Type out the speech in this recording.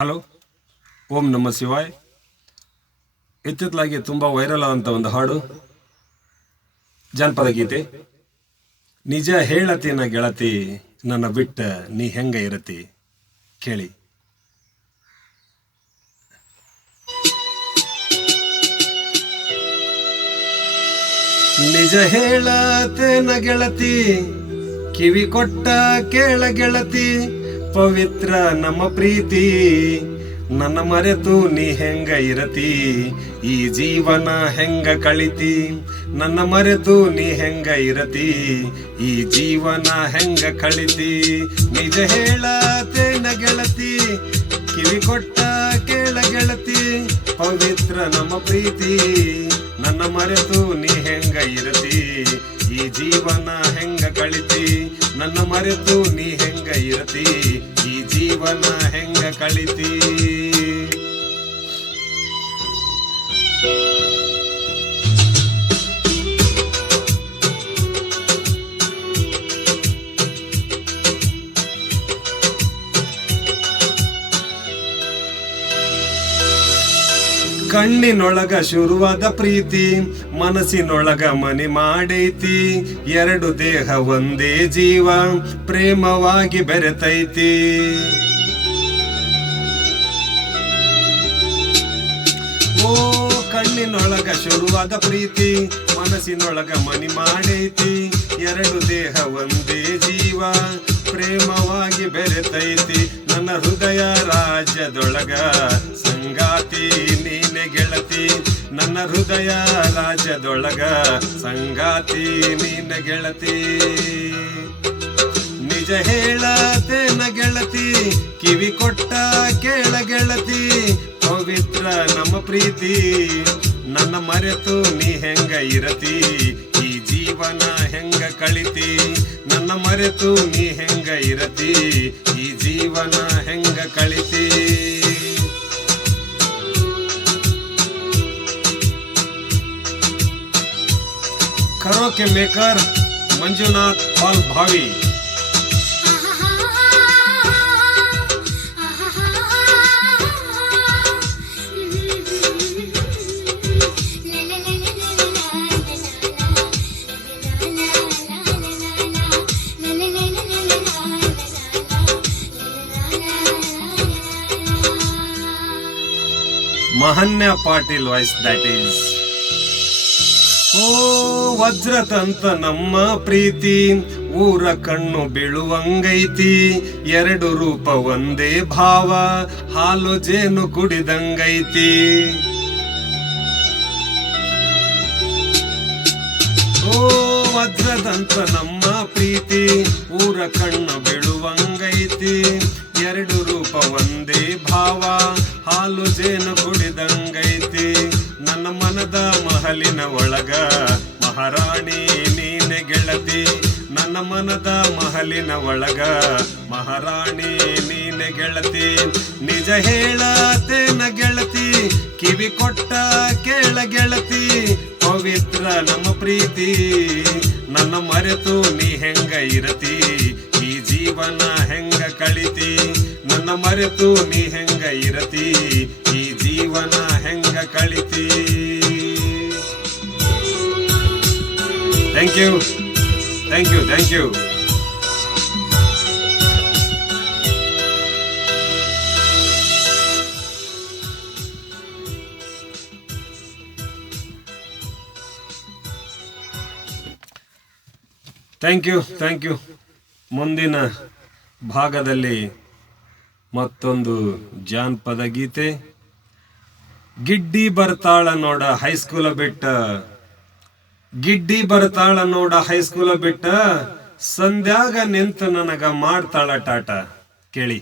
Hello, ಓಂ ನಮ ಶಿವಾಯ್. ಇತ್ತಿತ್ತಲಾಗಿ ತುಂಬ viral ಆದಂಥ ಒಂದು ಹಾಡು, ಜಾನಪದ ಗೀತೆ. ನಿಜ ಹೇಳತಿನ ಗೆಳತಿ, ನನ್ನ ಬಿಟ್ಟ ನೀ ಹೆಂಗ ಇರತಿ, ಕೇಳಿ. ನಿಜ ಹೇಳತೇನ ಗೆಳತಿ, ಕಿವಿ ಕೊಟ್ಟ ಕೇಳ ಗೆಳತಿ, ಪವಿತ್ರ ನಮ್ಮ ಪ್ರೀತಿ, ನನ್ನ ಮರೆತು ನೀ ಹೆಂಗ ಇರತಿ, ಈ ಜೀವನ ಹೆಂಗ ಕಳಿತಿ, ನನ್ನ ಮರೆತು ನೀ ಹೆಂಗ ಇರತಿ, ಈ ಜೀವನ ಹೆಂಗ ಕಳಿತಿ. ನಿಜ ಹೇಳತೇನ ಗೆಳತಿ, ಕಿವಿ ಕೊಟ್ಟ ಕೇಳ ಗೆಳತಿ, ಪವಿತ್ರ ನಮ್ಮ ಪ್ರೀತಿ, ನನ್ನ ಮರೆತು ನೀ ಹೆಂಗ ಇರತಿ, ಈ ಜೀವನ ಹೆಂಗ ಕಳಿತಿ, ನನ್ನ ಮರೆತು ನೀ ಹೆಂಗ ಇರತಿ, ಈ ಜೀವನ ಹೆಂಗ ಕಳಿತಿ. ಕಣ್ಣಿನೊಳಗ ಶುರುವಾದ ಪ್ರೀತಿ, ಮನಸ್ಸಿನೊಳಗ ಮನೆ ಮಾಡೈತಿ, ಎರಡು ದೇಹ ಒಂದೇ ಜೀವ, ಪ್ರೇಮವಾಗಿ ಬೆರೆತೈತಿ. ಓ ಕಣ್ಣಿನೊಳಗ ಶುರುವಾದ ಪ್ರೀತಿ, ಮನಸ್ಸಿನೊಳಗ ಮನೆ ಮಾಡೈತಿ, ಎರಡು ದೇಹ ಒಂದೇ ಜೀವ, ಪ್ರೇಮವಾಗಿ ಬೆರೆತೈತಿ. ನನ್ನ ಹೃದಯ ರಾಜ್ಯದೊಳಗ ಸಂಗಾತಿ ನೀನೆ ಗೆಳತಿ, ನನ್ನ ಹೃದಯ ರಾಜ್ಯದೊಳಗ ಸಂಗಾತಿ ನೀನೆ ಗೆಳತಿ. ನಿಜ ಹೇಳತೇನ ಗೆಳತಿ, ಕಿವಿ ಕೊಟ್ಟ ಕೇಳ ಗೆಳತಿ, ಪವಿತ್ರ ನಮ್ಮ ಪ್ರೀತಿ, ನನ್ನ ಮರೆತು ನೀ ಹೆಂಗ ಇರತಿ, ಈ ಜೀವನ ಹೆಂಗ ಕಳಿತಿ, ನನ್ನ ಮರೆತು ನೀ ಹೆಂಗ ಇರತಿ, ಈ ಜೀವನ ಹೆಂಗ ಕಳಿತಿ. ಕರೋಕೆ ಮೇಕರ್ ಮಂಜುನಾಥ್ ಪಾಲ್ ಭಾವಿ. ಮಹನ್ಯ ಪಾಟೀಲ್ ವಾಯ್ಸ್ ದಟ್ ಈಸ್. ಓ ವಜ್ರದಂತ ನಮ್ಮ ಪ್ರೀತಿ, ಊರ ಕಣ್ಣು ಬೀಳುವಂಗೈತಿ, ಎರಡು ರೂಪ ಒಂದೇ ಭಾವ, ಹಾಲು ಜೇನು ಕುಡಿದಂಗೈತಿ. ಓ ವಜ್ರದಂತ ನಮ್ಮ ಪ್ರೀತಿ, ಊರ ಕಣ್ಣು ಬೀಳುವಂಗೈತಿ, ಎರಡು ರೂಪ ಒಂದೇ ಭಾವ, ಹಾಲು ಜೇನು ಕುಡಿದಂಗೈತಿ. ನನ್ನ ಮನದ ಮಹಲಿನ ಒಳಗ ಮಹಾರಾಣಿ ನೀನೆ ಗೆಳತಿ, ನನ್ನ ಮನದ ಮಹಲಿನ ಒಳಗ ಮಹಾರಾಣಿ ನೀನೆ ಗೆಳತಿ. ನಿಜ ಹೇಳತೇನ ಗೆಳತಿ, ಕಿವಿ ಕೊಟ್ಟ ಕೇಳ ಗೆಳತಿ, ಪವಿತ್ರ ನಮ್ಮ ಪ್ರೀತಿ, ನನ್ನ ಮರೆತು ನೀ ಹೆಂಗ ಇರತಿ, ಈ ಜೀವನ ಹೆಂಗ ಕಳಿತಿ, ನನ್ನ ಮರೆತು ನೀ ಹೆಂಗ ಇರತಿ, ಈ ಜೀವನ ಹೆಂಗ ಕಳಿತಿ. Thank you, thank you, thank you. Thank you, thank you. ಮುಂದಿನ ಭಾಗದಲ್ಲಿ ಮತ್ತೊಂದು ಜಾನಪದ ಗೀತೆ. ಗಿಡ್ಡಿ ಬರ್ತಾಳ ನೋಡ ಹೈಸ್ಕೂಲ ಬಿಟ್ಟ, ಗಿಡ್ಡಿ ಬರ್ತಾಳ ನೋಡ ಹೈಸ್ಕೂಲ ಬಿಟ್ಟ, ಸಂಧ್ಯಾಗ ನಿಂತ ನನಗ ಮಾಡ್ತಾಳ ಟಾಟ, ಕೇಳಿ.